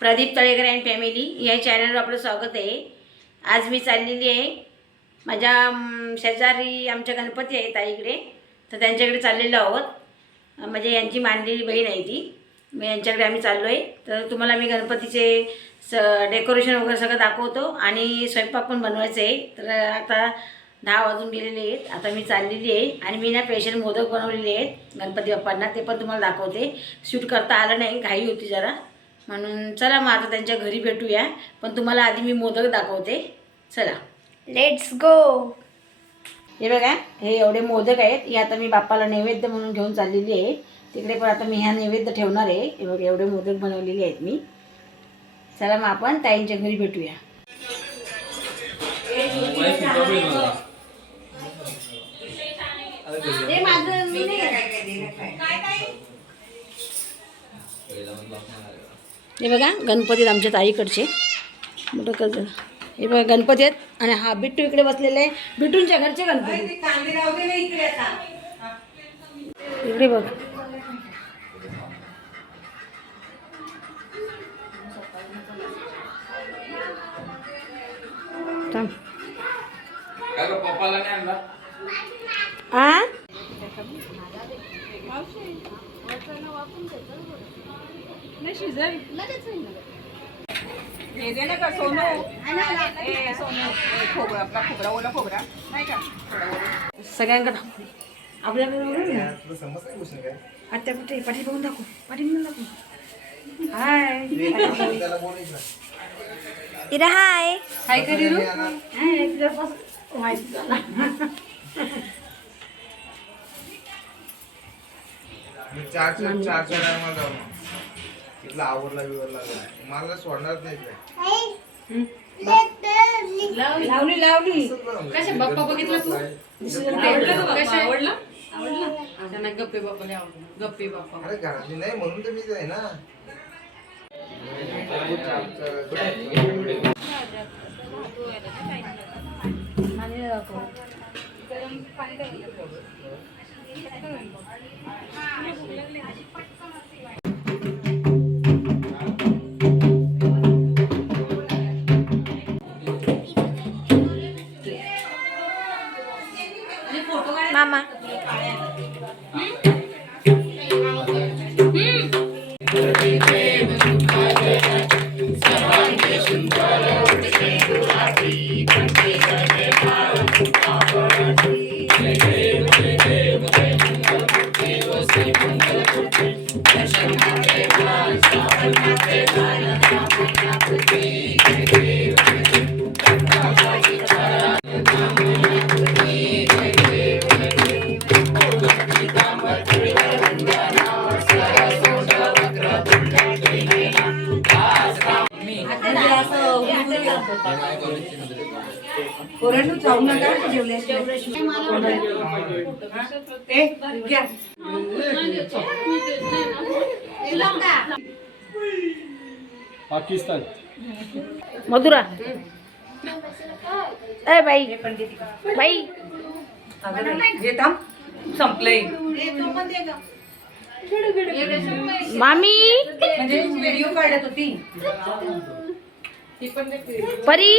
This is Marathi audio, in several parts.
प्रदीप तळेकर अँड फॅमिली या चॅनलवर आपलं स्वागत आहे. आज मी चाललेली आहे. माझ्या शेजारी आमच्या गणपती आहेत ताईकडे. तर त्यांच्याकडे चाललेलो आहोत. म्हणजे यांची मानलेली बहीण आहे ती. मग यांच्याकडे आम्ही चाललो आहे तर तुम्हाला मी गणपतीचे स डेकोरेशन वगैरे सगळं दाखवतो आणि स्वयंपाक पण बनवायचं आहे. तर आता दहा वाजून गेलेले आहेत. आता मी चाललेली आहे आणि मी ना स्पेशल मोदक बनवलेले आहेत गणपती बाप्पांना. ते पण तुम्हाला दाखवते. शूट करता आलं नाही. घाई होती जरा. म्हणून चला मग आता त्यांच्या घरी भेटूया. पण तुम्हाला आधी मी मोदक दाखवते. चला. लेट्स गो हे बघा हे एवढे मोदक आहेत. हे आता मी बाप्पाला नैवेद्य म्हणून घेऊन चाललेली आहे. तिकडे पण आता मी ह्या नैवेद्य ठेवणार आहे. हे बघा एवढे मोदक बनवलेले आहेत मी. चला मग आपण ताईंच्या घरी भेटूया. हे माझं मी नाही. हे बघा गणपती आहेत आमच्या ताईकडचे. मोठं कर्ज हे बघा गणपती आहेत. आणि हा बिट्टू इकडे बसलेला आहे. बिट्टूंच्या घरचे गणपती. इकडे बघ. थांब. काय गं, पप्पाला नाही आणला आ हे दे ना का सोनू ए सोनू ए, खोबरं आपला खोबरा ओला खोबरा नाही का? थोडा ओला. सगळ्यांकडे. आत्या कुठे पाठी बघून दाखव. पाठी बघून दाखव. हाय. इरा हाय. हाय का दिरू हाय तुझ्यापासून माहिती झाला. चार चार चार चार तिथला आवडला बिवडला मला सोडणार नाही ते. लावली. लावली कशा बाप्पा बघितला तू? कशा आवडला आवडला. त्यांना गप्पे बाप्पाला आवडलं. गप्पे बाप्पा. अरे घरातली नाही म्हणून तर मीच आहे ना. मामा पोरांनो जाऊ नका घ्या. पाकिस्तान. मधुरा. ए बाई. बाई. संपलंय. मामी. म्हणजे व्हिडिओ काढत होती. परी.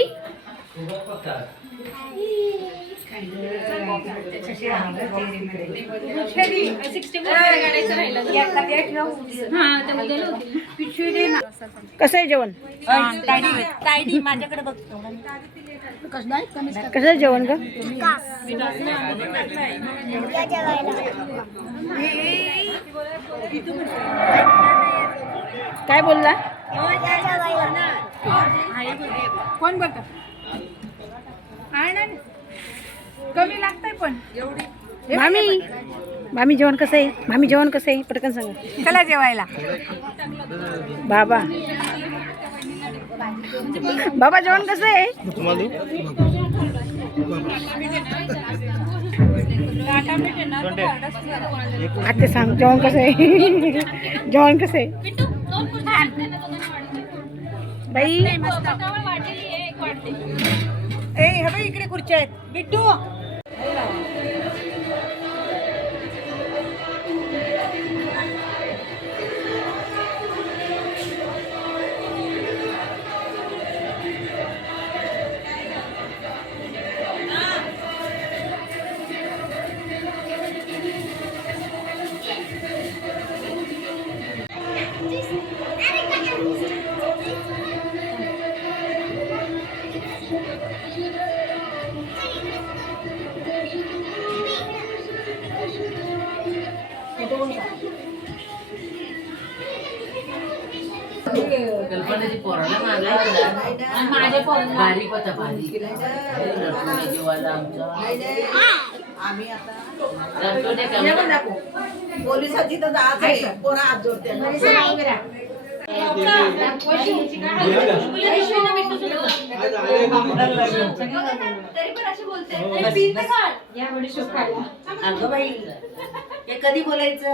कसं आहे जेवण? माझ्याकडे कसं आहे जेवण का काय बोलला? कोण कमी लागतंय पण. मामी मामी जेवण कसं आहे? मामी जेवण कसं आहे? पटकन सांगा. चला जेवायला. बाबा. बाबा जेवण कसं आहे? आता सांग जेवण कसं आहे? जेवण कसं आहे? बाई. ए हे बघ इकडे खुर्च्या आहेत. बिट्टू. पोराला मारला माझ्या पोरांना बारीक होता बारीक. आमचा पोलिसाची तर आज आहे. पोरा जोडते. अगं बाई हे कधी बोलायचं?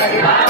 हा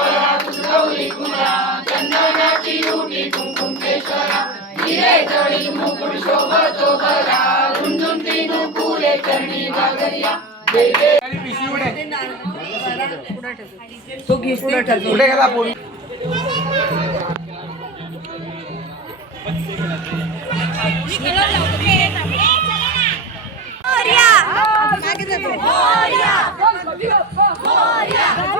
अंबोला तुझवली गुणा चंदनाची उठी कुंकुंकेश्वरा हिरे जळी मुकुट शोभतो बरा झुंझुन तीनू पुरे चरणी वागरिया तो पुढे गेला पोलीस मोर्या मोर्या मोर्या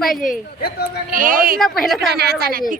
पण दाखवलं पाहिजे.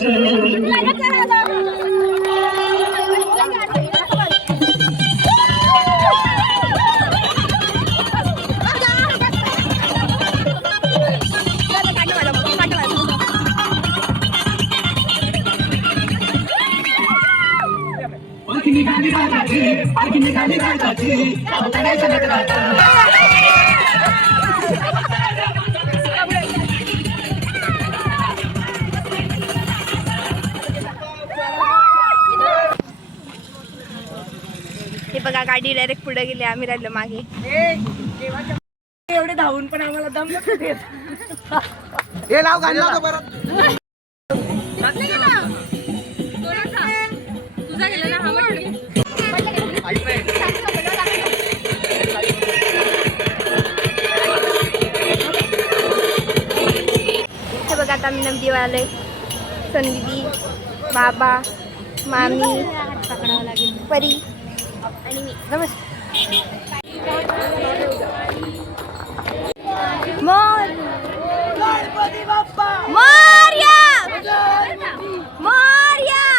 Hey! हे बघा गाडी डायरेक्ट पुढे गेली आम्ही राहिलो मागे. एवढे धावून पण आम्हाला दम हे लाव गाडी लावतो परत हे बघा आता आम्ही नंदीवर आलोय संदीदी बाबा मामी परी आणि मी. नमस्कार. मोर. मोरया. मोरया.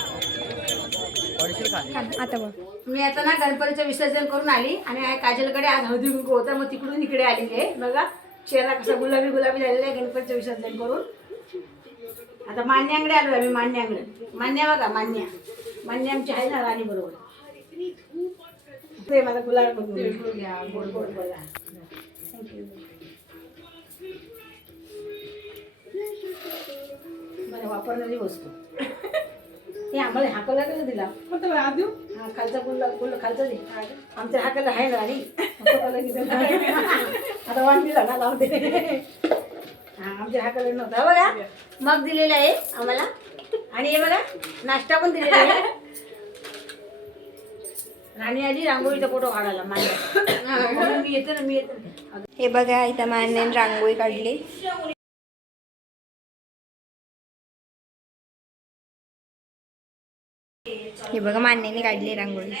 आता बघ. मी आता ना गणपतीचं विसर्जन करून आली आणि काजलकडे आज हळदी कुंकू होता मग तिकडून इकडे आलेली आहे. बघा चेहरा कसा गुलाबी गुलाबी झालेला आहे गणपतीचं विसर्जन करून. आता मान्यांकडे आलो आहे मी मान्यांकडे मान्या बघा मान्या. मान्या आमची आहे ना राणी बरोबर. ते मला गुलाब बघून गोड गोड बोला थँक्यू वापरणारी वस्तू. हे आम्हाला हा कलर कसं दिला हा खालचा गुल्ला गुल्ला खालचा दे आमच्या हा कलर आहे ना दिला. आता दिला ना लावते हा आमच्या हा कलर नव्हता बघा. मग दिलेला आहे आम्हाला. आणि हे बघा नाश्ता पण दिलेला आहे. राणी आली रांगोळीचा फोटो काढायला. माझ्या मी येतो ना मी येतो. हे बघा इथं मान्याने रांगोळी काढली. हे बघा मान्याने काढली रांगोळी.